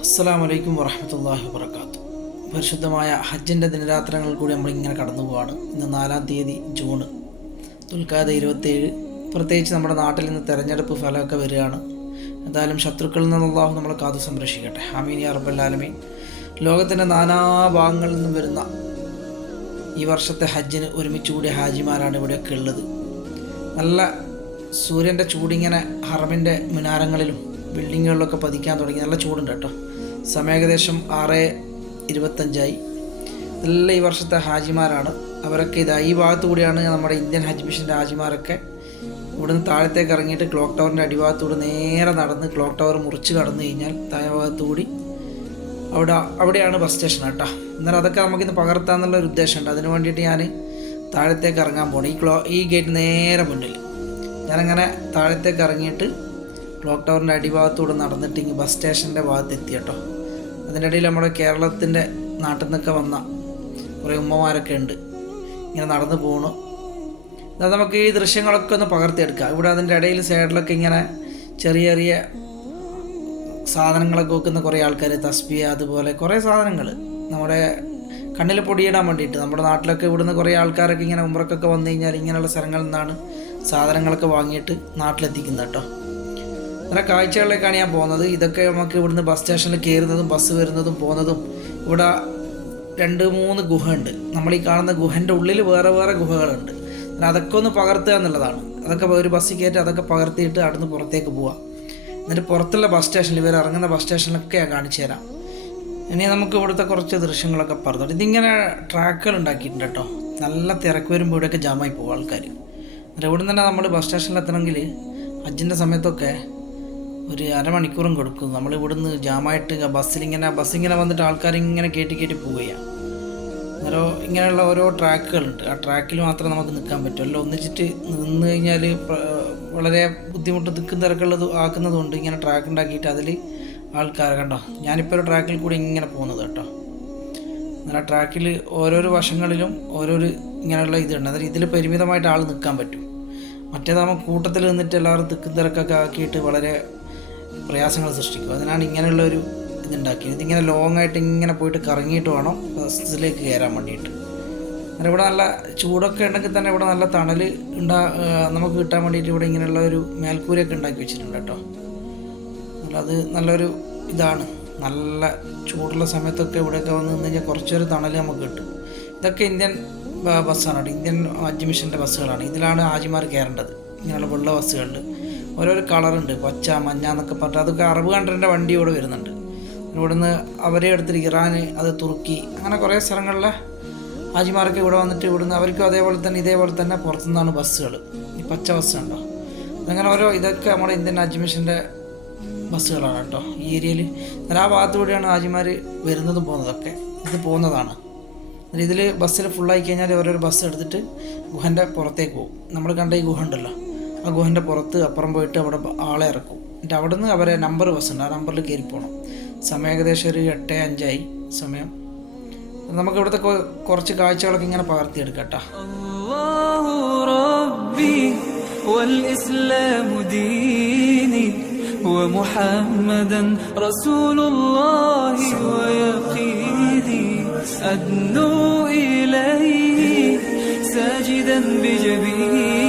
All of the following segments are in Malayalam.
അസ്സാം വലൈക്കും വറഹമത്തല്ലാഹി വർക്കാത്തു പരിശുദ്ധമായ ഹജ്ജിന്റെ ദിനരാത്രങ്ങൾ കൂടി നമ്മളിങ്ങനെ കടന്നു പോവാണ്. ഇന്ന് നാലാം തീയതി ജൂൺ ദുൽഖാദ ഇരുപത്തേഴ് പ്രത്യേകിച്ച് നമ്മുടെ നാട്ടിൽ നിന്ന് തെരഞ്ഞെടുപ്പ് ഫലമൊക്കെ വരികയാണ്. എന്തായാലും ശത്രുക്കളിൽ നിന്നുള്ളാഹു നമ്മളെ കാത്തു സംരക്ഷിക്കട്ടെ. ഹാമീൻ യാ ലോകത്തിന്റെ നാനാഭാഗങ്ങളിൽ നിന്നും വരുന്ന ഈ വർഷത്തെ ഹജ്ജിന് ഒരുമിച്ച് കൂടിയ ഹാജിമാരാണ് ഇവിടെയൊക്കെ ഉള്ളത്. നല്ല സൂര്യന്റെ ചൂടിങ്ങനെ ഹറമിന്റെ മിനാരങ്ങളിലും ബിൽഡിങ്ങുകളിലൊക്കെ പതിക്കാൻ തുടങ്ങി. നല്ല ചൂടുണ്ട് കേട്ടോ. സമയം ഏകദേശം ആറ് ഇരുപത്തഞ്ചായി. നല്ല ഈ വർഷത്തെ ഹാജിമാരാണ്. അവരൊക്കെ ഇതാ ഈ ഭാഗത്തു കൂടിയാണ് നമ്മുടെ ഇന്ത്യൻ ഹജ്ജ് മിഷന്റെ ഹാജിമാരൊക്കെ. ഇവിടുന്ന് താഴത്തേക്ക് ഇറങ്ങിയിട്ട് ക്ലോക്ക് ടവറിന്റെ അടിഭാഗത്തൂടെ നേരെ നടന്ന് ക്ലോക്ക് ടവർ മുറിച്ച് കടന്നു കഴിഞ്ഞാൽ താഴെ ഭാഗത്തുകൂടി അവിടെ അവിടെയാണ് ബസ് സ്റ്റേഷൻ കേട്ടോ. എന്നാൽ അതൊക്കെ നമുക്കിന്ന് പകർത്താന്നുള്ള ഒരു ഉദ്ദേശമുണ്ട്. അതിന് വേണ്ടിയിട്ട് ഞാൻ താഴത്തേക്ക് ഇറങ്ങാൻ പോകണം ഈ ക്ലോ ഈ ഗേറ്റ് നേരെ മുന്നിൽ. ഞാനങ്ങനെ താഴത്തേക്ക് ഇറങ്ങിയിട്ട് ക്ലോക്ക് ടവറിന്റെ അടിഭാഗത്തൂടെ നടന്നിട്ട് ഇങ്ങ് ബസ് സ്റ്റേഷന്റെ ഭാഗത്ത് എത്തി കേട്ടോ. അതിന്റെ ഇടയിൽ നമ്മുടെ കേരളത്തിന്റെ നാട്ടിൽ നിന്നൊക്കെ വന്ന കുറേ ഉമ്മമാരൊക്കെ ഉണ്ട്. ഇങ്ങനെ നടന്നു പോകണു എന്നാൽ നമുക്ക് ഈ ദൃശ്യങ്ങളൊക്കെ ഒന്ന് പകർത്തിയെടുക്കാം. ഇവിടെ അതിന്റെ ഇടയിൽ സൈഡിലൊക്കെ ഇങ്ങനെ ചെറിയ ചെറിയ സാധനങ്ങളൊക്കെ വെക്കുന്ന കുറേ ആൾക്കാർ തസ്ബിയ അതുപോലെ കുറേ സാധനങ്ങൾ നമ്മുടെ കണ്ണിൽ പൊടിയിടാൻ വേണ്ടിയിട്ട്. നമ്മുടെ നാട്ടിലൊക്കെ ഇവിടുന്ന് കുറേ ആൾക്കാരൊക്കെ ഇങ്ങനെ ഉമ്രക്കൊക്കെ വന്നു കഴിഞ്ഞാൽ ഇങ്ങനെയുള്ള സ്ഥലങ്ങളിൽ നിന്നാണ് സാധനങ്ങളൊക്കെ വാങ്ങിയിട്ട് നാട്ടിലെത്തിക്കുന്നത് കേട്ടോ. അങ്ങനെ കാഴ്ചകളിലേക്കാണ് ഞാൻ പോകുന്നത്. ഇതൊക്കെ നമുക്ക് ഇവിടുന്ന് ബസ് സ്റ്റേഷനിൽ കയറുന്നതും ബസ് വരുന്നതും പോകുന്നതും. ഇവിടെ രണ്ട് മൂന്ന് ഗുഹയുണ്ട്. നമ്മൾ ഈ കാണുന്ന ഗുഹന്റെ ഉള്ളിൽ വേറെ വേറെ ഗുഹകളുണ്ട്. അതൊക്കെ ഒന്ന് പകർത്തുക എന്നുള്ളതാണ്. അതൊക്കെ ഒരു ബസ്സിൽ കയറ്റി അതൊക്കെ പകർത്തിയിട്ട് അവിടുന്ന് പുറത്തേക്ക് പോവാം. എന്നിട്ട് പുറത്തുള്ള ബസ് സ്റ്റേഷനിൽ ഇവർ ഇറങ്ങുന്ന ബസ് സ്റ്റേഷനിലൊക്കെ ഞാൻ കാണിച്ചു തരാം. ഇനി നമുക്ക് ഇവിടുത്തെ കുറച്ച് ദൃശ്യങ്ങളൊക്കെ പറഞ്ഞു ഇതിങ്ങനെ ട്രാക്കുകൾ ഉണ്ടാക്കിയിട്ടുണ്ട് കേട്ടോ. നല്ല തിരക്ക് വരുമ്പോൾ ഇവിടെയൊക്കെ ജാമായി പോകും ആൾക്കാർ എന്നിട്ട് ഇവിടെ നിന്ന് തന്നെ നമ്മൾ ബസ് സ്റ്റേഷനിൽ എത്തണമെങ്കിൽ ഹജ്ജിന്റെ സമയത്തൊക്കെ ഒരു അരമണിക്കൂറും കൊടുക്കും. നമ്മൾ ഇവിടുന്ന് ജാമായിട്ട് ബസ്സിലിങ്ങനെ ബസ്സിങ്ങനെ വന്നിട്ട് ആൾക്കാർ ഇങ്ങനെ കയറ്റി കയറ്റി പോവുകയാണ് അന്നേരം ഇങ്ങനെയുള്ള ഓരോ ട്രാക്കുകളുണ്ട്. ആ ട്രാക്കിൽ മാത്രം നമുക്ക് നിൽക്കാൻ പറ്റൂ. അല്ല ഒന്നിച്ചിട്ട് നിന്ന് കഴിഞ്ഞാൽ വളരെ ബുദ്ധിമുട്ട് തിക്കും തിരക്കുള്ളത് ആക്കുന്നതുകൊണ്ട് ഇങ്ങനെ ട്രാക്ക് ഉണ്ടാക്കിയിട്ട് അതിൽ ആൾക്കാർ കണ്ടോ. ഞാനിപ്പോൾ ഒരു ട്രാക്കിൽ കൂടി ഇങ്ങനെ പോകുന്നത് കേട്ടോ. അങ്ങനെ ട്രാക്കിൽ ഓരോരോ വശങ്ങളിലും ഓരോരോ ഇങ്ങനെയുള്ള ഇതുണ്ട്. അതായത് ഇതിൽ പരിമിതമായിട്ട് ആൾ നിൽക്കാൻ പറ്റും. മറ്റേതാകുമ്പോൾ കൂട്ടത്തിൽ നിന്നിട്ട് എല്ലാവരും തിക്കും തിരക്കൊക്കെ ആക്കിയിട്ട് വളരെ പ്രയാസങ്ങൾ സൃഷ്ടിക്കും. അതിനാണ് ഇങ്ങനെയുള്ള ഒരു ഇതുണ്ടാക്കിയത്. ഇതിങ്ങനെ ലോങ് ആയിട്ട് ഇങ്ങനെ പോയിട്ട് കറങ്ങിയിട്ട് വേണം ബസ്സിലേക്ക് കയറാൻ വേണ്ടിയിട്ട്. അങ്ങനെ ഇവിടെ നല്ല ചൂടൊക്കെ ഉണ്ടെങ്കിൽ തന്നെ ഇവിടെ നല്ല തണൽ ഉണ്ടാ നമുക്ക് കിട്ടാൻ വേണ്ടിയിട്ട് ഇവിടെ ഇങ്ങനെയുള്ള ഒരു മേൽക്കൂരയൊക്കെ ഉണ്ടാക്കി വെച്ചിട്ടുണ്ട് കേട്ടോ. അത് നല്ലൊരു ഇതാണ്. നല്ല ചൂടുള്ള സമയത്തൊക്കെ ഇവിടെയൊക്കെ വന്ന് നിന്ന് കഴിഞ്ഞാൽ കുറച്ചൊരു തണൽ നമുക്ക് കിട്ടും. ഇതൊക്കെ ഇന്ത്യൻ ബസ്സാണ് ഇന്ത്യൻ ഹജ്ജ് ബസ്സുകളാണ്. ഇതിലാണ് ആജിമാർ കയറേണ്ടത്. ഇങ്ങനെയുള്ള വെള്ള ബസ്സുകളിൽ. ഓരോരോ കളറുണ്ട്. പച്ച മഞ്ഞ എന്നൊക്കെ പറഞ്ഞിട്ട് അതൊക്കെ അറബ് കണ്ടറിന്റെ വണ്ടി ഇവിടെ വരുന്നുണ്ട്. ഇവിടുന്ന് അവരെ എടുത്തിട്ട് ഇറാൻ അത് തുർക്കി അങ്ങനെ കുറേ സ്ഥലങ്ങളിലെ ഹാജിമാരൊക്കെ ഇവിടെ വന്നിട്ട് ഇവിടുന്ന് അവർക്കും അതേപോലെ തന്നെ ഇതേപോലെ തന്നെ പുറത്തുനിന്നാണ് ബസ്സുകൾ ഈ പച്ച ബസ്സുണ്ടോ അങ്ങനെ ഓരോ ഇതൊക്കെ നമ്മുടെ ഇന്ത്യൻ മിഷന്റെ ബസ്സുകളാണ് കേട്ടോ. ഈ ഏരിയയിൽ ആ ഭാഗത്തു കൂടിയാണ് ഹാജിമാർ വരുന്നതും പോകുന്നതൊക്കെ. ഇത് പോകുന്നതാണ്. ഇതിൽ ബസ്സിൽ ഫുള്ളായി കഴിഞ്ഞാൽ ഓരോരോ ബസ് എടുത്തിട്ട് ഗുഹന്റെ പുറത്തേക്ക് പോകും. നമ്മൾ കണ്ട ഈ ഗുഹ ഉണ്ടല്ലോ. ആ ഗുഹൻ്റെ പുറത്ത് അപ്പുറം പോയിട്ട് അവിടെ ബ- ആളെ ഇറക്കും എന്നിട്ട് അവിടെ നിന്ന് അവരെ നമ്പർ ബസ് ഉണ്ട് ആ നമ്പറിൽ കയറി പോകണം സമയം ഏകദേശം ഒരു എട്ട് അഞ്ചായി സമയം നമുക്ക് ഇവിടുത്തെ കൊ- കുറച്ച് കാഴ്ചകളൊക്കെ ഇങ്ങനെ പകർത്തിയെടുക്കാം കേട്ടോ الله ربي والإسلام ديني ومحمدا رسول الله ويقيني أدنو إليه ساجدا بجبيني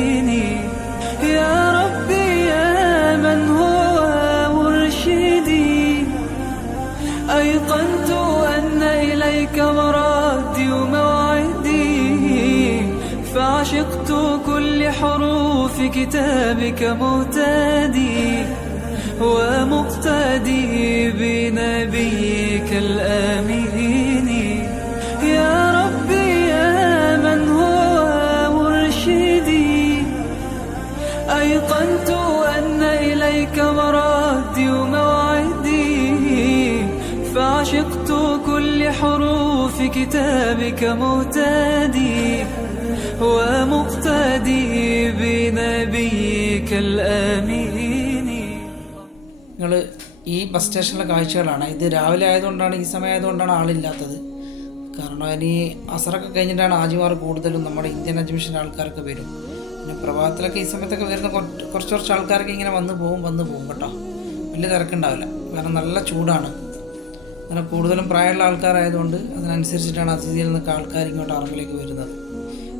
إليك مرادي وموعدي فعشقت كل حروف كتابك مهتدي ومقتدي بنبيك الآمين. حروف كتابك مهتدي ومقتدي بنبيك الأمين നിങ്ങൾ ഈ ബസ് സ്റ്റേഷനിലെ കാഴ്ചകളാണ് ഇത് രാവിലെ ആയതുകൊണ്ടാണ് ഈ സമയം ആയതുകൊണ്ടാണ് ആളില്ലാത്തത് കാരണം ഇനി അസറൊക്കെ കഴിഞ്ഞിട്ടാണ് ആജിമാർ കൂടുതലും നമ്മുടെ ഇന്ത്യൻ അഡ്മിഷൻ ആൾക്കാരൊക്കെ വരും പിന്നെ പ്രഭാതത്തിലൊക്കെ ഈ സമയത്തൊക്കെ വരുന്ന കുറച്ച് കുറച്ച് കുറച്ച് ആൾക്കാരൊക്കെ ഇങ്ങനെ വന്ന് പോകും വന്ന് പോകും കേട്ടോ വലിയ തിരക്കുണ്ടാവില്ല കാരണം നല്ല ചൂടാണ് അങ്ങനെ കൂടുതലും പ്രായമുള്ള ആൾക്കാരായതുകൊണ്ട് അതിനനുസരിച്ചിട്ടാണ് അതിഥിയിൽ നിന്നൊക്കെ ആൾക്കാർ ഇങ്ങോട്ട് അറങ്ങിലേക്ക് വരുന്നത്.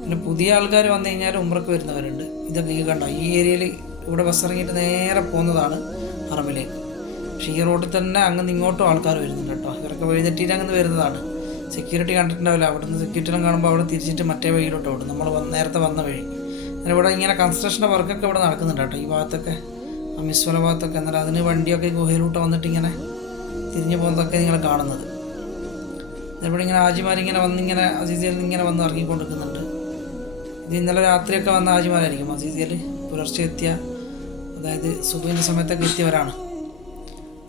പിന്നെ പുതിയ ആൾക്കാർ വന്നു കഴിഞ്ഞാൽ ഉമ്രക്ക് വരുന്നവരുണ്ട്. ഇതൊക്കെ ഈ കണ്ടോ ഈ ഏരിയയിൽ ഇവിടെ ബസ് ഇറങ്ങിയിട്ട് നേരെ പോകുന്നതാണ് ഹറമിലേക്ക് പക്ഷേ ഈ റോഡിൽ തന്നെ അങ്ങനെ ഇങ്ങോട്ടും ആൾക്കാർ വരുന്നുണ്ട് കേട്ടോ. ഇവരൊക്കെ വഴിതെറ്റിയിട്ട് അങ്ങനെ വരുന്നതാണ്. സെക്യൂരിറ്റി കണ്ടിട്ടുണ്ടാവില്ല. അവിടുന്ന് സെക്യൂരിറ്റിയെല്ലാം കാണുമ്പോൾ അവിടെ തിരിച്ചിട്ട് മറ്റേ വഴിയിലോട്ട് ഓടും. നമ്മൾ നേരത്തെ വന്ന വഴി. അങ്ങനെ ഇവിടെ ഇങ്ങനെ കൺസ്ട്രക്ഷന്റെ വർക്കൊക്കെ ഇവിടെ നടക്കുന്നുണ്ട് കേട്ടോ. ഈ ഭാഗത്തൊക്കെ ആ മിസ്വല ഭാഗത്തൊക്കെ. എന്നാലും അതിന് വണ്ടിയൊക്കെ ഗുഹയിലോട്ട് വന്നിട്ട് ഇങ്ങനെ തിരിഞ്ഞു പോകുന്നതൊക്കെ നിങ്ങൾ കാണുന്നത്. ഇവിടെ ഇങ്ങനെ ആജിമാരിങ്ങനെ വന്നിങ്ങനെ അസീസിയിൽ ഇങ്ങനെ വന്ന് ഇറങ്ങിക്കൊണ്ടിരിക്കുന്നുണ്ട്. ഇത് ഇന്നലെ രാത്രിയൊക്കെ വന്ന ആജിമാരായിരിക്കും. അസീസിയിൽ പുലർച്ചെ എത്തിയ അതായത് സുബിന്റെ സമയത്തൊക്കെ എത്തിയവരാണ്.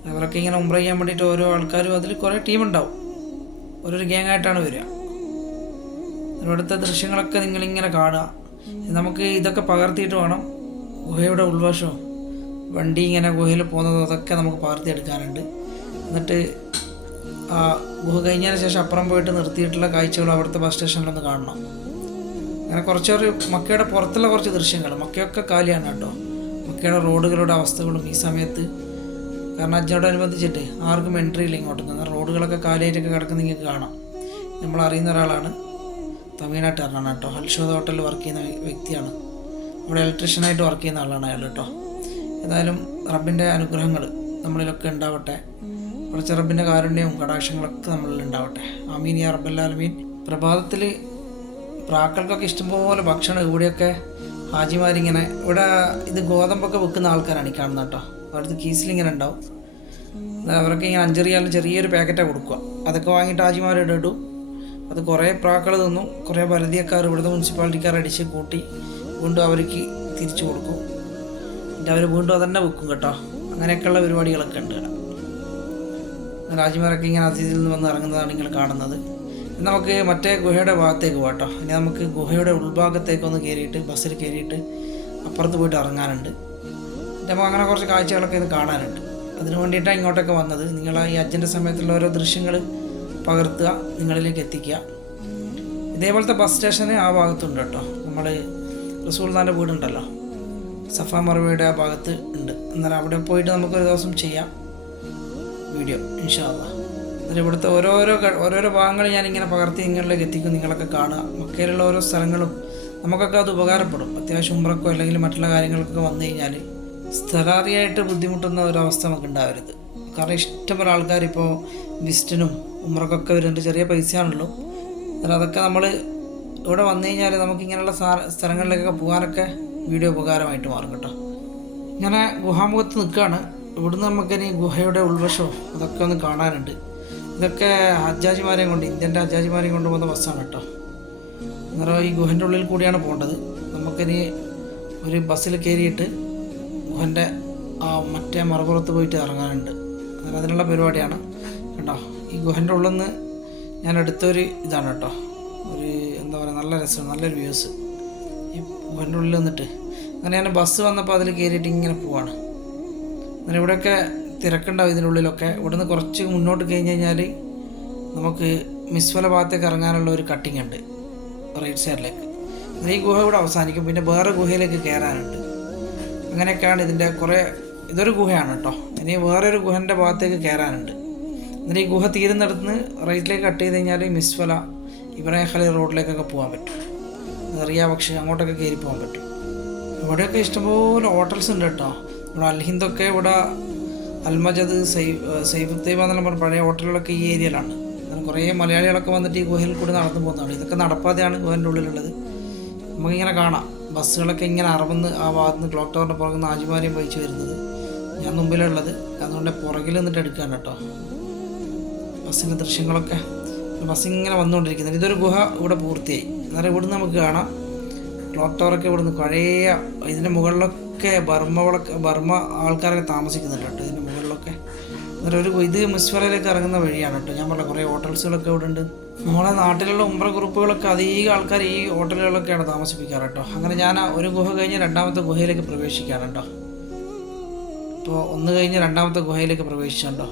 അവരൊക്കെ ഇങ്ങനെ ഉംറ ചെയ്യാൻ വേണ്ടിയിട്ട് ഓരോ ആൾക്കാരും അതിൽ കുറേ ടീമുണ്ടാവും. ഓരോരു ഗ്യാങ് ആയിട്ടാണ് വരിക. ഇവിടുത്തെ ദൃശ്യങ്ങളൊക്കെ നിങ്ങളിങ്ങനെ കാണുക. നമുക്ക് ഇതൊക്കെ പകർത്തിയിട്ട് വേണം. ഗുഹയുടെ ഉൾവശവും വണ്ടി ഇങ്ങനെ ഗുഹയിൽ പോകുന്നതും അതൊക്കെ നമുക്ക് പകർത്തിയെടുക്കാനുണ്ട്. എന്നിട്ട് ആ ഗുഹ കഴിഞ്ഞതിന് ശേഷം അപ്പുറം പോയിട്ട് നിർത്തിയിട്ടുള്ള കാഴ്ചകൾ അവിടുത്തെ ബസ് സ്റ്റേഷനിലൊന്ന് കാണണം. അങ്ങനെ കുറച്ചൊരു മക്കയുടെ പുറത്തുള്ള കുറച്ച് ദൃശ്യങ്ങൾ. മക്കയൊക്കെ കാലിയാണ് കേട്ടോ. മക്കയുടെ റോഡുകളുടെ അവസ്ഥകളും ഈ സമയത്ത്. കാരണം അജ്ജോടനുബന്ധിച്ചിട്ട് ആർക്കും എൻട്രി ഇല്ല ഇങ്ങോട്ട്. കാരണം റോഡുകളൊക്കെ കാലിയായിട്ടൊക്കെ കിടക്കുന്ന നിങ്ങൾക്ക് കാണാം. നമ്മൾ അറിയുന്ന ഒരാളാണ് തമിഴ്നാട്ടുകാരനാണ് കേട്ടോ. ഹൽഷോദ ഹോട്ടലിൽ വർക്ക് ചെയ്യുന്ന വ്യ- വ്യക്തിയാണ്. അവിടെ ഇലക്ട്രീഷ്യനായിട്ട് വർക്ക് ചെയ്യുന്ന ആളാണ് അയാൾ കേട്ടോ. ഏതായാലും റബ്ബിന്റെ അനുഗ്രഹങ്ങൾ നമ്മളിലൊക്കെ ഉണ്ടാവട്ടെ. കുറച്ച് കാരുണ്യവും കടാക്ഷങ്ങളൊക്കെ നമ്മളിൽ ഉണ്ടാവട്ടെ. ആമീൻ യാ റബ്ബല്ലാലമീൻ പ്രഭാതത്തിൽ പ്രാക്കൾക്കൊക്കെ ഇഷ്ടംപോലെ ഭക്ഷണം ഇവിടെയൊക്കെ ഹാജിമാരിങ്ങനെ ഇവിടെ ഇത് ഗോതമ്പൊക്കെ വെക്കുന്ന ആൾക്കാരാണ് ഈ കാണുന്നത് കേട്ടോ. അവിടുത്തെ കീസിലിങ്ങനെ ഉണ്ടാവും. അവരൊക്കെ ഇങ്ങനെ അഞ്ചറിയാലും ചെറിയൊരു പാക്കറ്റാണ് കൊടുക്കുക. അതൊക്കെ വാങ്ങിയിട്ട് ഹാജിമാരുടെ ഇടും. അത് കുറേ പ്രാക്കൾ തിന്നും. കുറേ ഭരതിയക്കാർ ഇവിടുത്തെ മുനിസിപ്പാലിറ്റിക്കാർ അടിച്ച് കൂട്ടി വീണ്ടും അവർക്ക് തിരിച്ചു കൊടുക്കും. എന്നിട്ട് അവർ വീണ്ടും അതന്നെ വെക്കും കേട്ടോ. അങ്ങനെയൊക്കെയുള്ള പരിപാടികളൊക്കെ ഉണ്ട്. രാജ്മാരൊക്കെ ഇങ്ങനെ അതിഥിയിൽ നിന്ന് വന്ന് ഇറങ്ങുന്നതാണ് നിങ്ങൾ കാണുന്നത്. നമുക്ക് മറ്റേ ഗുഹയുടെ ഭാഗത്തേക്ക് പോകട്ടോ ഇനി നമുക്ക് ഗുഹയുടെ ഉൾഭാഗത്തേക്കൊന്ന് കയറിയിട്ട് ബസ്സിൽ കയറിയിട്ട് അപ്പുറത്ത് പോയിട്ട് ഇറങ്ങാനുണ്ട്. നമുക്ക് അങ്ങനെ കുറച്ച് കാഴ്ചകളൊക്കെ ഇത് കാണാനുണ്ട്. അതിനു വേണ്ടിയിട്ടാണ് ഇങ്ങോട്ടൊക്കെ വന്നത്. നിങ്ങൾ ഈ അച്ഛന്റെ സമയത്തുള്ള ഓരോ ദൃശ്യങ്ങൾ പകർത്തുക നിങ്ങളിലേക്ക് എത്തിക്കുക. ഇതേപോലത്തെ ബസ് സ്റ്റേഷന് ആ ഭാഗത്തുണ്ട് കേട്ടോ. നമ്മൾ റസൂൽദാന്റെ വീടുണ്ടല്ലോ. സഫ മറവിയുടെ ആ ഭാഗത്ത് ഉണ്ട്. എന്നാൽ അവിടെ പോയിട്ട് നമുക്കൊരു ദിവസം ചെയ്യാം വീഡിയോ ഇൻഷാല്ല അതിൽ ഇവിടുത്തെ ഓരോരോ ഓരോരോ ഭാഗങ്ങൾ ഞാനിങ്ങനെ പകർത്തി നിങ്ങളിലേക്ക് എത്തിക്കും നിങ്ങളൊക്കെ കാണുക. മക്കയിലുള്ള ഓരോ സ്ഥലങ്ങളും നമുക്കൊക്കെ അത് ഉപകാരപ്പെടും. അത്യാവശ്യം ഉമ്രക്കോ അല്ലെങ്കിൽ മറ്റുള്ള കാര്യങ്ങൾക്കൊക്കെ വന്നു കഴിഞ്ഞാൽ സ്ഥലാറിയായിട്ട് ബുദ്ധിമുട്ടുന്ന ഒരവസ്ഥ നമുക്ക് ഉണ്ടാവരുത്. കാരണം ഇഷ്ടംപോലെ ആൾക്കാർ ഇപ്പോൾ വിസിറ്റിനും ഉമ്രക്കൊക്കെ വരുന്നുണ്ട്. ചെറിയ പൈസയാണല്ലോ. അതൊക്കെ നമ്മൾ ഇവിടെ വന്നു കഴിഞ്ഞാൽ നമുക്ക് ഇങ്ങനെയുള്ള സ്ഥലങ്ങളിലേക്കൊക്കെ പോകാനൊക്കെ വീഡിയോ ഉപകാരമായിട്ട് മാറും കേട്ടോ. ഇങ്ങനെ ഗുഹാമുഖത്ത് നിൽക്കുകയാണ്. ഇവിടുന്ന് നമുക്കിനി ഗുഹയുടെ ഉൾവശവും അതൊക്കെ ഒന്ന് കാണാനുണ്ട്. ഇതൊക്കെ ഹജ്ജാജിമാരെയും കൊണ്ട് ഇന്ത്യന്റെ ഹജ്ജാജിമാരെയും കൊണ്ട് പോകുന്ന ബസ്സാണ് കേട്ടോ. അന്നേരം ഈ ഗുഹന്റെ ഉള്ളിൽ കൂടിയാണ് പോകേണ്ടത്. നമുക്കിനി ഒരു ബസ്സിൽ കയറിയിട്ട് ഗുഹന്റെ ആ മറ്റേ മറുപുറത്ത് പോയിട്ട് ഇറങ്ങാനുണ്ട്. അന്നേരം അതിനുള്ള പരിപാടിയാണ് കേട്ടോ. ഈ ഗുഹന്റെ ഉള്ളിൽ നിന്ന് ഞാൻ എടുത്തൊരു ഇതാണ് കേട്ടോ. ഒരു എന്താ പറയുക നല്ല രസമാണ് നല്ലൊരു വ്യൂസ് ഈ ഗുഹന്റെ ഉള്ളിൽ നിന്നിട്ട് അങ്ങനെ ഞാൻ ബസ് വന്നപ്പോൾ അതിൽ കയറിയിട്ട് ഇങ്ങനെ പോവാണ്. അങ്ങനെ ഇവിടെയൊക്കെ തിരക്കുണ്ടാവും ഇതിനുള്ളിലൊക്കെ. ഇവിടുന്ന് കുറച്ച് മുന്നോട്ട് കഴിഞ്ഞ് കഴിഞ്ഞാൽ നമുക്ക് മിസ്ഫല ഭാഗത്തേക്ക് ഇറങ്ങാനുള്ള ഒരു കട്ടിങ് ഉണ്ട്. റൈറ്റ് സൈഡിലേക്ക് ഈ ഗുഹ ഇവിടെ അവസാനിക്കും. പിന്നെ വേറെ ഗുഹയിലേക്ക് കയറാനുണ്ട് അങ്ങനെയൊക്കെയാണ് ഇതിന്റെ കുറേ ഇതൊരു ഗുഹയാണ് കേട്ടോ ഇനി വേറൊരു ഗുഹന്റെ ഭാഗത്തേക്ക് കയറാനുണ്ട് എന്നിട്ട് ഈ ഗുഹ തീരുന്നിടത്തുനിന്ന് റൈറ്റിലേക്ക് കട്ട് ചെയ്ത് കഴിഞ്ഞാൽ മിസ്വല ഇബ്രാഹിം ഖലീൽ റോഡിലേക്കൊക്കെ പോകാൻ പറ്റും. അറിയാ പക്ഷേ അങ്ങോട്ടൊക്കെ കയറി പോകാൻ പറ്റും. ഇവിടെയൊക്കെ ഇഷ്ടംപോലെ ഹോട്ടൽസ് ഉണ്ട് കേട്ടോ ഇവിടെ അൽഹിന്ദൊക്കെ ഇവിടെ അൽമജദ് സൈഫ് സൈഫ് തൈബ പറഞ്ഞ പഴയ ഹോട്ടലുകളൊക്കെ ഈ ഏരിയയിലാണ്. അങ്ങനെ കുറേ മലയാളികളൊക്കെ വന്നിട്ട് ഈ ഗുഹയിൽ കൂടി നടന്നു പോകുന്നതാണ്. ഇതൊക്കെ നടപ്പാതെയാണ് ഗുഹന്റെ ഉള്ളിലുള്ളത്. നമുക്കിങ്ങനെ കാണാം. ബസ്സുകളൊക്കെ ഇങ്ങനെ അറവുന്ന് ആ ഭാഗത്ത് നിന്ന് ക്ലോക്ക് ടവറിന്റെ പുറകിൽ നിന്ന് ആജിമാരെയും വഹിച്ച് വരുന്നത് ഞാൻ മുമ്പിലുള്ളത്. അതുകൊണ്ട് പുറകിൽ നിന്നിട്ട് എടുക്കാൻ കേട്ടോ. ബസ്സിന്റെ ദൃശ്യങ്ങളൊക്കെ. ബസ് ഇങ്ങനെ വന്നുകൊണ്ടിരിക്കുന്നത് ഇതൊരു ഗുഹ ഇവിടെ പൂർത്തിയായി. അന്നേരം ഇവിടുന്ന് നമുക്ക് കാണാം. ക്ലോക്ക് ടവറൊക്കെ ഇവിടുന്ന് പഴയ ഇതിന്റെ മുകളിലൊക്കെ ബർമ്മകളൊക്കെ ബർമ്മ ആൾക്കാരൊക്കെ താമസിക്കുന്നുണ്ട് കേട്ടോ ഇതിന്റെ മുകളിലൊക്കെ. എന്നിട്ട് ഒരു ഇത് മുസ്ഫലയിലേക്ക് ഇറങ്ങുന്ന വഴിയാണ് കേട്ടോ. ഞാൻ പറഞ്ഞ കുറേ ഹോട്ടൽസുകളൊക്കെ ഇവിടെ ഉണ്ട് നമ്മളെ നാട്ടിലുള്ള ഉമ്പ്ര ഗ്രൂപ്പുകളൊക്കെ അധികം ആൾക്കാർ ഈ ഹോട്ടലുകളിലൊക്കെയാണ് താമസിപ്പിക്കാറ് കേട്ടോ. അങ്ങനെ ഞാൻ ഒരു ഗുഹ കഴിഞ്ഞ് രണ്ടാമത്തെ ഗുഹയിലേക്ക് പ്രവേശിക്കുകയാണ് കേട്ടോ. ഇപ്പോൾ ഒന്ന് കഴിഞ്ഞ് രണ്ടാമത്തെ ഗുഹയിലേക്ക് പ്രവേശിച്ചുണ്ടോ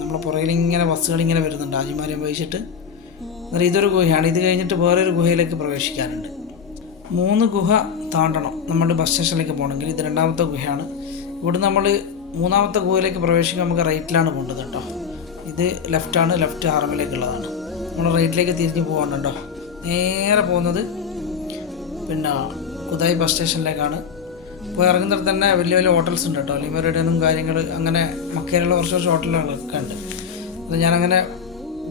നമ്മളെ പുറകിൽ ഇങ്ങനെ ബസ്സുകൾ വരുന്നുണ്ട് ആജിമാരെ വഹിച്ചിട്ട് എന്നിട്ട് ഇതൊരു ഗുഹയാണ്. ഇത് കഴിഞ്ഞിട്ട് വേറൊരു ഗുഹയിലേക്ക് പ്രവേശിക്കാനുണ്ട്. മൂന്ന് ഗുഹ താണ്ടണം നമ്മുടെ ബസ് സ്റ്റേഷനിലേക്ക് പോകണമെങ്കിൽ. ഇത് രണ്ടാമത്തെ ഗുഹയാണ്. ഇവിടെ നമ്മൾ മൂന്നാമത്തെ ഗുഹയിലേക്ക് പ്രവേശിക്കാൻ നമുക്ക് റൈറ്റിലാണ് പോകേണ്ടത് കേട്ടോ. ഇത് ലെഫ്റ്റാണ് ലെഫ്റ്റ് ആർമിലേക്കുള്ളതാണ് നമ്മൾ റൈറ്റിലേക്ക് തിരിഞ്ഞ് പോകാനുണ്ടോ നേരെ പോകുന്നത് പിന്നെ കുതായി ബസ് സ്റ്റേഷനിലേക്കാണ്. പോയി ഇറങ്ങുന്നിടത്ത് തന്നെ വലിയ വലിയ ഹോട്ടൽസ് ഉണ്ട് കേട്ടോ. ലിമറിഡനും കാര്യങ്ങൾ അങ്ങനെ മക്കയിലുള്ള കുറച്ച് കുറച്ച് ഹോട്ടലുകളൊക്കെ ഉണ്ട്. അത് ഞാനങ്ങനെ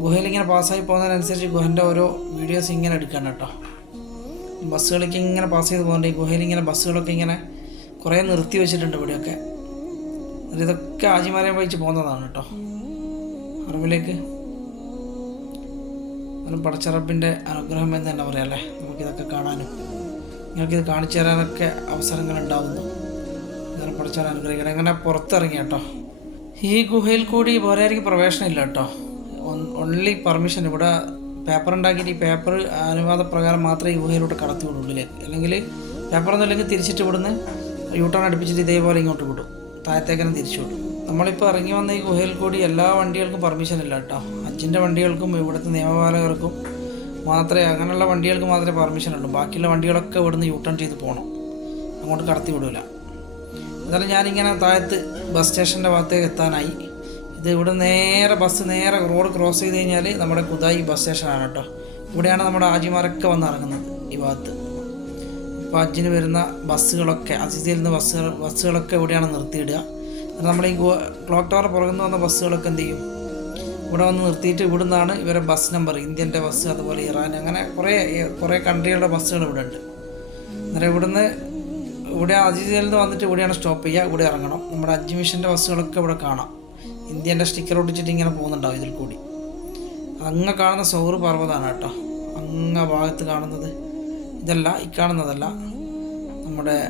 ഗുഹയിൽ ഇങ്ങനെ പാസ്സായി പോകുന്നതിനനുസരിച്ച് ഗുഹന്റെ ഓരോ വീഡിയോസ് ഇങ്ങനെ എടുക്കണം കേട്ടോ. ബസ്സുകളൊക്കെ ഇങ്ങനെ പാസ് ചെയ്ത് പോകുന്നുണ്ട് ഈ ഗുഹയിൽ ഇങ്ങനെ ബസ്സുകളൊക്കെ ഇങ്ങനെ കുറേ നിർത്തി വെച്ചിട്ടുണ്ട് ഇവിടെയൊക്കെ. ഇതൊക്കെ ആജിമാരെ വഹിച്ച് പോകുന്നതാണ് കേട്ടോ. അറിവിലേക്ക്. പടച്ചറപ്പിന്റെ അനുഗ്രഹം എന്ന് തന്നെ പറയാം അല്ലേ? നമുക്കിതൊക്കെ കാണാനും. നിങ്ങൾക്കിത് കാണിച്ചു തരാനൊക്കെ അവസരങ്ങൾ ഉണ്ടാവുന്നു. അങ്ങനെ പടച്ചറ അനുഗ്രഹിക്കണം അങ്ങനെ പുറത്തിറങ്ങി കേട്ടോ. ഈ ഗുഹയിൽ കൂടി വേറെ ആയിരിക്കും പ്രവേശനം ഇല്ല കേട്ടോ ഓൺലി പെർമിഷൻ ഇവിടെ പേപ്പർ ഉണ്ടാക്കിയിട്ട് ഈ പേപ്പർ അനുവാദ പ്രകാരം മാത്രമേ ഈ ഗുഹയിലോട്ട് വിടുള്ളൂ അല്ലെങ്കിൽ പേപ്പറൊന്നും ഇല്ലെങ്കിൽ തിരിച്ചിട്ട് ഇവിടുന്ന് യൂട്ടേൺ അടുപ്പിച്ചിട്ട് ഇതേപോലെ ഇങ്ങോട്ട് വിടും. താഴത്തേക്കനെ തിരിച്ചു വിടും. നമ്മളിപ്പോൾ ഇറങ്ങി വന്ന ഈ ഗുഹയിൽ കൂടി എല്ലാ വണ്ടികൾക്കും പെർമിഷൻ ഇല്ല കേട്ടോ. അച്ഛന്റെ വണ്ടികൾക്കും ഇവിടുത്തെ നിയമപാലകർക്കും മാത്രമേ അങ്ങനെയുള്ള വണ്ടികൾക്ക് മാത്രമേ പെർമിഷൻ ഉള്ളൂ. ബാക്കിയുള്ള വണ്ടികളൊക്കെ ഇവിടുന്ന് യൂട്ടേൺ ചെയ്ത് പോകണം അങ്ങോട്ട് കടത്തി വിടില്ല എന്നാലും ഞാനിങ്ങനെ താഴത്ത് ബസ് സ്റ്റേഷന്റെ ഭാഗത്തേക്ക് എത്താനായി. ഇത് ഇവിടെ നേരെ ബസ് നേരെ റോഡ് ക്രോസ് ചെയ്ത് കഴിഞ്ഞാൽ നമ്മുടെ കുതായി ബസ് സ്റ്റേഷനാണ് കേട്ടോ ഇവിടെയാണ് നമ്മുടെ ആജിമാരൊക്കെ വന്ന് ഇറങ്ങുന്നത് ഈ ഭാഗത്ത്. ഇപ്പോൾ അജിന് വരുന്ന ബസ്സുകളൊക്കെ അതിഥിയിൽ നിന്ന് ബസ്സുകൾ ബസ്സുകളൊക്കെ ഇവിടെയാണ് നിർത്തിയിടുക. നമ്മൾ ഈ ക്ലോക്ക് ടവർ പുറകുന്ന വന്ന ബസ്സുകളൊക്കെ എന്ത് ചെയ്യും? ഇവിടെ വന്ന് നിർത്തിയിട്ട് ഇവിടെ നിന്നാണ് ഇവരെ ബസ് നമ്പർ ഇന്ത്യന്റെ ബസ് അതുപോലെ ഇറാൻ അങ്ങനെ കുറേ കുറേ കൺട്രികളുടെ ബസ്സുകൾ ഇവിടെ ഉണ്ട്. അന്നേരം ഇവിടുന്ന് ഇവിടെ അതിഥിയിൽ നിന്ന് വന്നിട്ട് ഇവിടെയാണ് സ്റ്റോപ്പ് ചെയ്യുക. ഇവിടെ ഇറങ്ങണം. നമ്മുടെ അജ് മിഷന്റെ ബസ്സുകളൊക്കെ ഇവിടെ കാണാം. ഇന്ത്യന്റെ സ്റ്റിക്കർ ഒട്ടിച്ചിട്ട് ഇങ്ങനെ പോകുന്നുണ്ടാവും ഇതിൽ കൂടി. അങ്ങ് കാണുന്ന സൗറ് പർവതമാണ് കേട്ടോ. അങ്ങ് ഭാഗത്ത് കാണുന്നത്. ഇതല്ല ഈ കാണുന്നതല്ല. നമ്മുടെ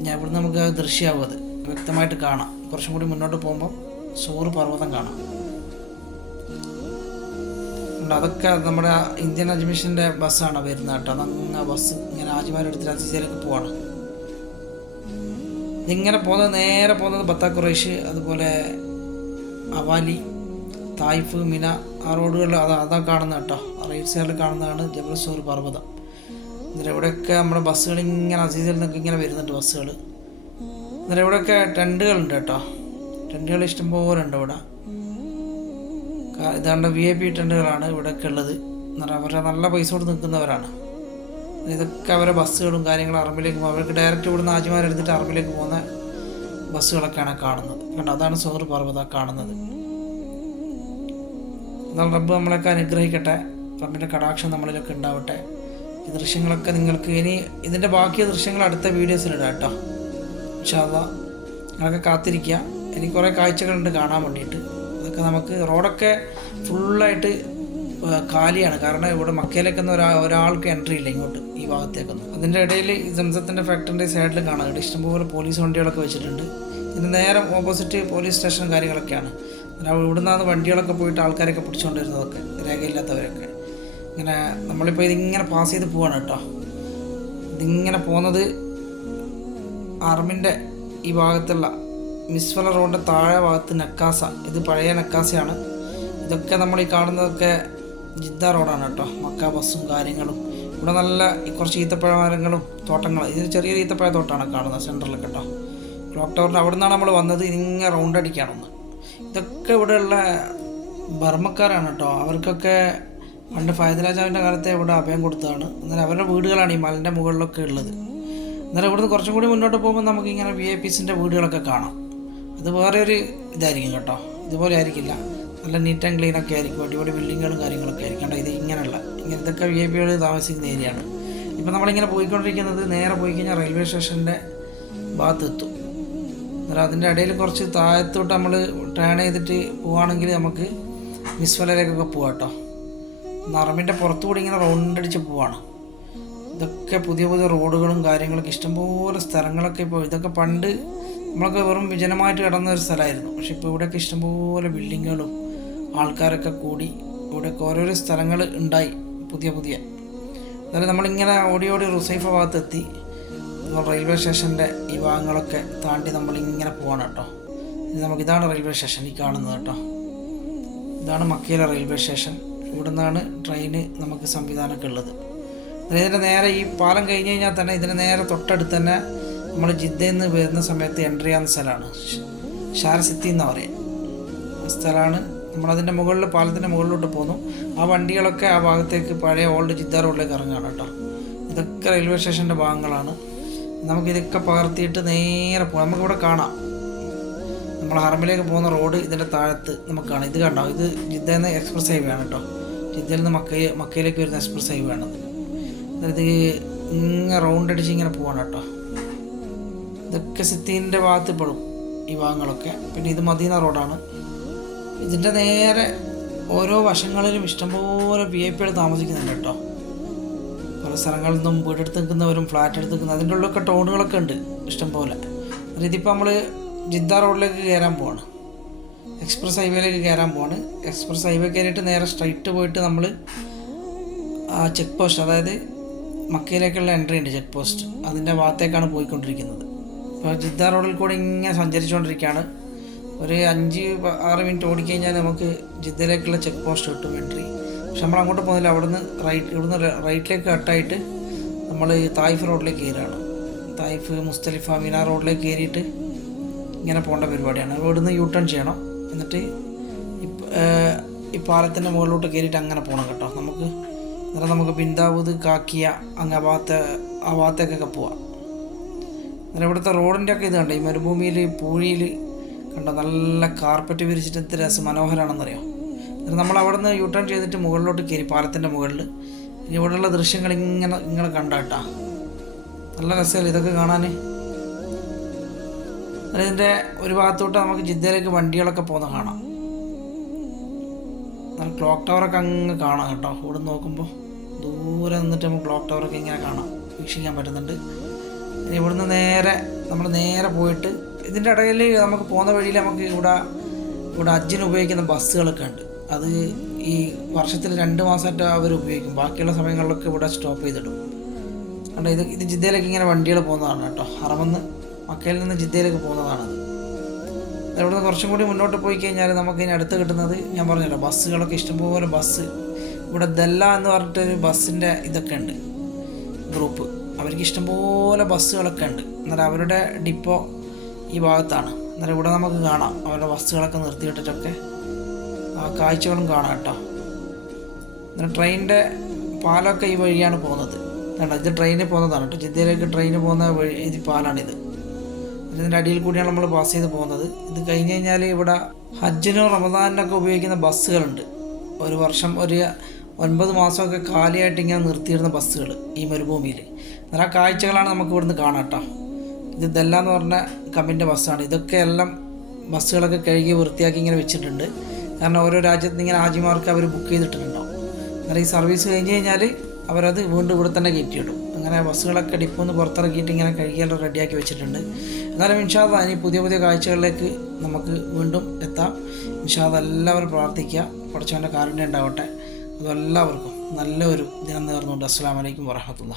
ഞാൻ നമുക്ക് ദൃശ്യമാവും അത്. വ്യക്തമായിട്ട് കാണാം. കുറച്ചും കൂടി മുന്നോട്ട് പോകുമ്പോൾ സൂറ് പർവതം കാണാം. അതൊക്കെ നമ്മുടെ ഇന്ത്യൻ അജ്മിഷന്റെ ബസ്സാണ് വരുന്നത് കേട്ടോ. അതങ്ങ് ബസ് ഇങ്ങനെ ആജിമാരെടുത്തിട്ട് അസിസിയിലേക്ക് പോവാണ്. ഇതിങ്ങനെ പോകുന്നത് നേരെ പോകുന്നത് ബത്താക്കുറേഷ് അതുപോലെ അവാലി തായിഫ് മിന ആ റോഡുകളിൽ അത് അതാ കാണുന്നത് കേട്ടോ. റൈറ്റ് സൈഡിൽ കാണുന്നതാണ് ജബൽസൂർ പർവതം. എന്നിട്ട് ഇവിടെയൊക്കെ നമ്മുടെ ബസ്സുകൾ ഇങ്ങനെ അസീസിൽ നിന്നൊക്കെ ഇങ്ങനെ വരുന്നുണ്ട് ബസ്സുകൾ എന്നിട്ട് ഇവിടെയൊക്കെ ടെന്റുകളുണ്ട് കേട്ടോ. ടെന്റുകൾ ഇഷ്ടംപോലെ ഉണ്ട് ഇവിടെ. ഇതാണ്ട് വി ഐ പി ടെന്റുകളാണ് ഇവിടെയൊക്കെ ഉള്ളത്. എന്നിട്ട് അവരുടെ നല്ല പൈസ കൊടുത്ത് നിൽക്കുന്നവരാണ്. ഇതൊക്കെ അവരെ ബസ്സുകളും കാര്യങ്ങളും അറബിലേക്ക് പോകും അവർക്ക് ഡയറക്റ്റ് ഇവിടുന്ന് ആജിമാരെടുത്തിട്ട് അറബിലേക്ക് പോകുന്ന ബസ്സുകളൊക്കെയാണ് കാണുന്നത്. കണ്ടോ? അതാണ് സോഹർ പർവത കാണുന്നത്. എന്നാൽ റബ്ബ് നമ്മളൊക്കെ അനുഗ്രഹിക്കട്ടെ. റബ്ബിന്റെ കടാക്ഷം നമ്മളിലൊക്കെ ഉണ്ടാവട്ടെ. ഈ ദൃശ്യങ്ങളൊക്കെ നിങ്ങൾക്ക് ഇനി ഇതിന്റെ ബാക്കി ദൃശ്യങ്ങൾ അടുത്ത വീഡിയോസിലിടാം കേട്ടോ. ഇൻഷാല്ല നിങ്ങളൊക്കെ കാത്തിരിക്കുക. എനിക്ക് കുറേ കാഴ്ചകളുണ്ട് കാണാൻ വേണ്ടിയിട്ട്. അതൊക്കെ നമുക്ക് റോഡൊക്കെ ഫുള്ളായിട്ട് കാലിയാണ്. കാരണം ഇവിടെ മക്കയിലേക്കൊന്നും ഒരാ ഒരാൾക്ക് എൻട്രി ഇല്ല ഇങ്ങോട്ട് ഈ ഭാഗത്തേക്കൊന്നും. അതിന്റെ ഇടയിൽ ഈ സംസത്തിന്റെ ഫാക്ടറിന്റെ സൈഡിൽ കാണാം. ഇവിടെ ഇഷ്ടംപോലെ പോലീസ് വണ്ടികളൊക്കെ വെച്ചിട്ടുണ്ട്. ഇതിന് നേരെ ഓപ്പോസിറ്റ് പോലീസ് സ്റ്റേഷനും കാര്യങ്ങളൊക്കെയാണ്. ഇവിടെ നിന്നാണ് വണ്ടികളൊക്കെ പോയിട്ട് ആൾക്കാരൊക്കെ പിടിച്ചുകൊണ്ടിരുന്നതൊക്കെ രേഖയില്ലാത്തവരൊക്കെ. ഇങ്ങനെ നമ്മളിപ്പോൾ ഇതിങ്ങനെ പാസ് ചെയ്ത് പോവാണ് കേട്ടോ. ഇതിങ്ങനെ പോകുന്നത് ആർമിന്റെ ഈ ഭാഗത്തുള്ള മിസ്വല റോഡിന്റെ താഴെ ഭാഗത്ത് നക്കാസ. ഇത് പഴയ നക്കാസയാണ്. ഇതൊക്കെ നമ്മൾ ഈ കാണുന്നതൊക്കെ ജിദ്ദ റോഡാണ് കേട്ടോ. മക്ക ബസ്സും കാര്യങ്ങളും. ഇവിടെ നല്ല കുറച്ച് ഈത്തപ്പഴ മരങ്ങളും തോട്ടങ്ങൾ. ഇത് ചെറിയൊരു ഈത്തപ്പഴ തോട്ടമാണ് കാണുന്നത് സെന്ററിലൊക്കെ കേട്ടോ. ക്ലോക്ക് ടവറിന്റെ അവിടെ നിന്നാണ് നമ്മൾ വന്നത്. ഇങ്ങനെ റൗണ്ട് അടിക്കാണെന്ന് ഇതൊക്കെ ഇവിടെയുള്ള ബർമ്മക്കാരാണ് കേട്ടോ. അവർക്കൊക്കെ പണ്ട് ഫൈദ് രാജാവിന്റെ കാലത്തെ ഇവിടെ അഭയം കൊടുത്തതാണ്. എന്നാൽ അവരുടെ വീടുകളാണ് ഈ മലന്റെ മുകളിലൊക്കെ ഉള്ളത്. അന്നേരം ഇവിടുന്ന് കുറച്ചും കൂടി മുന്നോട്ട് പോകുമ്പോൾ നമുക്ക് ഇങ്ങനെ വി ഐ പിസിന്റെ വീടുകളൊക്കെ കാണാം. അത് വേറെ ഒരു ഇതായിരിക്കും കേട്ടോ. ഇതുപോലെ ആയിരിക്കില്ല. നല്ല നീറ്റ് ആൻഡ് ക്ലീൻ ഒക്കെ ആയിരിക്കും. അടിപൊളി ബിൽഡിങ്ങുകളും കാര്യങ്ങളൊക്കെ ആയിരിക്കും. കേട്ടോ ഇത് ഇങ്ങനെയുള്ള ഇങ്ങനത്തെ വി ഐ പികൾ താമസിക്കുന്ന ഏരിയയാണ് ഇപ്പം നമ്മളിങ്ങനെ പോയിക്കൊണ്ടിരിക്കുന്നത് നേരെ പോയി കഴിഞ്ഞാൽ റെയിൽവേ സ്റ്റേഷന്റെ ഭാഗത്തെത്തും. എന്നാൽ അതിന്റെ ഇടയിൽ കുറച്ച് താഴത്തോട്ട് നമ്മൾ ടേൺ ചെയ്തിട്ട് പോവുകയാണെങ്കിൽ നമുക്ക് മിസ്വലയിലേക്കൊക്കെ പോവാം കേട്ടോ നറമിന്റെ പുറത്തുകൂടി ഇങ്ങനെ റൗണ്ട് അടിച്ച് പോവാണ്. ഇതൊക്കെ പുതിയ പുതിയ റോഡുകളും കാര്യങ്ങളൊക്കെ ഇഷ്ടംപോലെ സ്ഥലങ്ങളൊക്കെ ഇപ്പോൾ ഇതൊക്കെ പണ്ട് നമ്മളൊക്കെ വെറും വിജനമായിട്ട് കിടന്ന ഒരു സ്ഥലമായിരുന്നു. പക്ഷെ ഇപ്പോൾ ഇവിടെയൊക്കെ ഇഷ്ടംപോലെ ബിൽഡിങ്ങുകളും ആൾക്കാരൊക്കെ കൂടി ഇവിടെയൊക്കെ ഓരോരോ സ്ഥലങ്ങൾ ഉണ്ടായി പുതിയ പുതിയ. അതായത് നമ്മളിങ്ങനെ ഓടി ഓടി റുസൈഫ ഭാഗത്തെത്തി. റെയിൽവേ സ്റ്റേഷന്റെ ഈ ഭാഗങ്ങളൊക്കെ താണ്ടി നമ്മളിങ്ങനെ പോകണം കേട്ടോ. ഇനി നമുക്ക് ഇതാണ് റെയിൽവേ സ്റ്റേഷൻ ഈ കാണുന്നത് കേട്ടോ. ഇതാണ് മക്കയിലെ റെയിൽവേ സ്റ്റേഷൻ. ഇവിടെ നിന്നാണ് ട്രെയിന് നമുക്ക് സംവിധാനമൊക്കെ ഉള്ളത്. ഇതിന്റെ നേരെ ഈ പാലം കഴിഞ്ഞ് കഴിഞ്ഞാൽ തന്നെ ഇതിന് നേരെ തൊട്ടടുത്ത് തന്നെ നമ്മൾ ജിദ്ദയിൽ നിന്ന് വരുന്ന സമയത്ത് എൻട്രി ചെയ്യാവുന്ന സ്ഥലമാണ്. ഷാരസിത്തി എന്ന് പറയുക സ്ഥലമാണ് നമ്മളതിന്റെ മുകളിൽ പാലത്തിന്റെ മുകളിലോട്ട് പോന്നു. ആ വണ്ടികളൊക്കെ ആ ഭാഗത്തേക്ക് പഴയ ഓൾഡ് ജിദ്ദ റോഡിലേക്ക് ഇറങ്ങുകയാണ് കേട്ടോ. ഇതൊക്കെ റെയിൽവേ സ്റ്റേഷന്റെ ഭാഗങ്ങളാണ്. നമുക്കിതൊക്കെ പകർത്തിയിട്ട് നേരെ പോകാം. നമുക്കിവിടെ കാണാം. നമ്മൾ ഹർമിലേക്ക് പോകുന്ന റോഡ് ഇതിന്റെ താഴത്ത് നമുക്ക് കാണാം ഇത് കണ്ടോ? ഇത് ജിദ്ദയിൽ നിന്ന് എക്സ്പ്രസ് ഹൈവേ ആണ് കേട്ടോ. ജിദ്ദയിൽ നിന്ന് മക്കയിൽ മക്കയിലേക്ക് വരുന്ന എക്സ്പ്രസ് ഹൈവേ ആണ്. അതായത് ഇങ്ങനെ റൗണ്ട് അടിച്ച് ഇങ്ങനെ പോവാണ് കേട്ടോ. ഇതൊക്കെ സിത്തീന്റെ ഭാഗത്ത് പെടും ഈ ഭാഗങ്ങളൊക്കെ. പിന്നെ ഇത് മദീന റോഡാണ്. ഇതിന്റെ നേരെ ഓരോ വശങ്ങളിലും ഇഷ്ടംപോലെ വി ഐ പികൾ താമസിക്കുന്നുണ്ട് കേട്ടോ. പല സ്ഥലങ്ങളിൽ നിന്നും വീടെടുത്ത് നിൽക്കുന്നവരും ഫ്ലാറ്റ് എടുത്ത് നിൽക്കുന്ന അതിന്റെ ഉള്ളിലൊക്കെ ടൗണുകളൊക്കെ ഉണ്ട് ഇഷ്ടംപോലെ. ഇതിപ്പോൾ നമ്മൾ ജിദ്ദ റോഡിലേക്ക് കയറാൻ പോവാണ്. എക്സ്പ്രസ് ഹൈവേയിലേക്ക് കയറാൻ പോവാണ്. എക്സ്പ്രസ് ഹൈവേ കയറിയിട്ട് നേരെ സ്ട്രൈറ്റ് പോയിട്ട് നമ്മൾ ആ ചെക്ക് പോസ്റ്റ് അതായത് മക്കയിലേക്കുള്ള എൻട്രി ഉണ്ട് ചെക്ക് പോസ്റ്റ് അതിന്റെ ഭാഗത്തേക്കാണ് പോയിക്കൊണ്ടിരിക്കുന്നത്. ഇപ്പോൾ ജിദ്ദ റോഡിൽ കൂടെ ഇങ്ങനെ സഞ്ചരിച്ചുകൊണ്ടിരിക്കുകയാണ്. ഒരു അഞ്ച് ആറ് മിനിറ്റ് ഓടിക്കഴിഞ്ഞാൽ നമുക്ക് ജിദ്ദയിലേക്കുള്ള ചെക്ക് പോസ്റ്റ് കിട്ടും എൻട്രി പക്ഷെ നമ്മൾ അങ്ങോട്ട് പോകുന്നില്ല. അവിടുന്ന് റൈറ്റ് ഇവിടുന്ന് റൈറ്റിലേക്ക് കട്ടായിട്ട് നമ്മൾ തായിഫ് റോഡിലേക്ക് കയറുകയാണ്. തായിഫ് മുസ്തലിഫ മിനാർ റോഡിലേക്ക് കയറിയിട്ട് ഇങ്ങനെ പോകേണ്ട പരിപാടിയാണ്. ഇവിടുന്ന് യൂ ടേൺ ചെയ്യണം. എന്നിട്ട് ഈ പാലത്തിന്റെ മുകളിലോട്ട് കയറിയിട്ട് അങ്ങനെ പോകണം കേട്ടോ. നമുക്ക് എന്നിട്ട് നമുക്ക് ബിന്ദാവൂത് കാക്കിയ അങ്ങ് ആ ഭാഗത്ത് ആ ഭാഗത്തേക്കൊക്കെ പോവാം. അന്നേരം ഇവിടുത്തെ റോഡിന്റെ ഒക്കെ ഇത് കണ്ടേ? ഈ മരുഭൂമിയിൽ പൂഴിയിൽ കണ്ടോ നല്ല കാർപ്പറ്റ് വിരിച്ചിട്ട് എന്ത് രസം മനോഹരമാണെന്നറിയോ എന്നിട്ട് നമ്മൾ അവിടെ നിന്ന് ടേൺ ചെയ്തിട്ട് മുകളിലോട്ട് കയറി പാലത്തിന്റെ മുകളിൽ ഇവിടെയുള്ള ദൃശ്യങ്ങൾ ഇങ്ങനെ ഇങ്ങനെ കണ്ടാട്ടാ. നല്ല രസമല്ലേ ഇതൊക്കെ കാണാൻ അതിന്റെ ഒരു ഭാഗത്തോട്ട് നമുക്ക് ജിദ്ദയിലേക്ക് വണ്ടികളൊക്കെ പോകുന്ന കാണാം. നല്ല ക്ലോക്ക് ടവറൊക്കെ അങ്ങ് കാണാം കേട്ടോ. ഇവിടെ നോക്കുമ്പോൾ ദൂരെ നിന്നിട്ട് നമുക്ക് ക്ലോക്ക് ടവറൊക്കെ ഇങ്ങനെ കാണാം. വീക്ഷിക്കാൻ പറ്റുന്നുണ്ട്. ഇവിടുന്ന് നേരെ നമ്മൾ നേരെ പോയിട്ട് ഇതിന്റെ ഇടയിൽ നമുക്ക് പോകുന്ന വഴിയിൽ നമുക്ക് ഇവിടെ ഇവിടെ അജ്ജൻ ഉപയോഗിക്കുന്ന ബസ്സുകളൊക്കെ ഉണ്ട്. അത് ഈ വർഷത്തിൽ രണ്ട് മാസമായിട്ട് അവർ ഉപയോഗിക്കും. ബാക്കിയുള്ള സമയങ്ങളിലൊക്കെ ഇവിടെ സ്റ്റോപ്പ് ചെയ്തിടും. കണ്ടോ ഇത് ഇത് ജിദ്ദയിലേക്ക് ഇങ്ങനെ വണ്ടികൾ പോകുന്നതാണ് കേട്ടോ. ഹറമെന്ന് മക്കയിൽ നിന്ന് ജിദ്ദയിലേക്ക് പോകുന്നതാണ് പോകുന്നതാണത് നിന്ന് കുറച്ചും കൂടി മുന്നോട്ട് പോയി കഴിഞ്ഞാൽ നമുക്ക് ഇനി അടുത്ത് കിട്ടുന്നത് ഞാൻ പറഞ്ഞല്ലോ ബസ്സുകളൊക്കെ ഇഷ്ടംപോലെ ബസ് ഇവിടെ ദല്ല എന്ന് പറഞ്ഞിട്ടൊരു ബസ്സിന്റെ ഇതൊക്കെ ഉണ്ട്. ഗ്രൂപ്പ്. അവർക്ക് ഇഷ്ടംപോലെ ബസ്സുകളൊക്കെ ഉണ്ട്. എന്നിട്ട് അവരുടെ ഡിപ്പോ ഈ ഭാഗത്താണ്. അന്നേരം ഇവിടെ നമുക്ക് കാണാം. അവരുടെ വസ്തുക്കളൊക്കെ നിർത്തിയിട്ടിട്ടൊക്കെ ആ കാഴ്ചകളും കാണാം കേട്ടോ. എന്നാൽ ട്രെയിനിന്റെ പാലമൊക്കെ ഈ വഴിയാണ് പോകുന്നത്. കണ്ടോ? ഇത് ട്രെയിനിൽ പോകുന്നതാണ് കേട്ടോ. ജിദ്ദയിലേക്ക് ട്രെയിന് പോകുന്ന വഴി ഇത് പാലാണിത്. ഇതിന്റെ അടിയിൽ കൂടിയാണ് നമ്മൾ പാസ് ചെയ്ത് പോകുന്നത്. ഇത് കഴിഞ്ഞ് കഴിഞ്ഞാൽ ഇവിടെ ഹജ്ജിനോ റമദാനിനൊക്കെ ഉപയോഗിക്കുന്ന ബസ്സുകളുണ്ട്. ഒരു വർഷം ഒരു ഒൻപത് മാസമൊക്കെ കാലിയായിട്ട് ഇങ്ങനെ നിർത്തിയിരുന്ന ബസ്സുകൾ ഈ മരുഭൂമിയിൽ. എന്നാൽ ആ കാഴ്ചകളാണ് നമുക്ക് ഇവിടുന്ന് കാണാം കേട്ടോ. ഇത് ഇതെല്ലാം എന്ന് പറഞ്ഞ കമ്പനിന്റെ ബസ്സാണ്. ഇതൊക്കെ എല്ലാം ബസ്സുകളൊക്കെ കഴുകി വൃത്തിയാക്കി ഇങ്ങനെ വെച്ചിട്ടുണ്ട്. കാരണം ഓരോ രാജ്യത്ത് ഇങ്ങനെ ആജിമാർക്ക് അവർ ബുക്ക് ചെയ്തിട്ടുണ്ടാവും എന്നാൽ ഈ സർവീസ് കഴിഞ്ഞ് കഴിഞ്ഞാൽ അവരത് വീണ്ടും ഇവിടെ തന്നെ കയറ്റിയിടും. അങ്ങനെ ബസ്സുകളൊക്കെ ഡിപ്പോ ഒന്ന് പുറത്തിറക്കിയിട്ട് ഇങ്ങനെ കഴുകിയെല്ലാം റെഡിയാക്കി വെച്ചിട്ടുണ്ട്. എന്നാലും ഇൻഷാദ ഇനി പുതിയ പുതിയ കാഴ്ചകളിലേക്ക് നമുക്ക് വീണ്ടും എത്താം. ഇൻഷാദ എല്ലാവരും പ്രാർത്ഥിക്കുക. പഠിച്ചവന്റെ കാരുണ്യം ഉണ്ടാവട്ടെ. അതെല്ലാവർക്കും നല്ലൊരു ദിനം നേർന്നുകൊണ്ട്. അസ്സാം വലൈക്കും വരഹമത്തുള്ള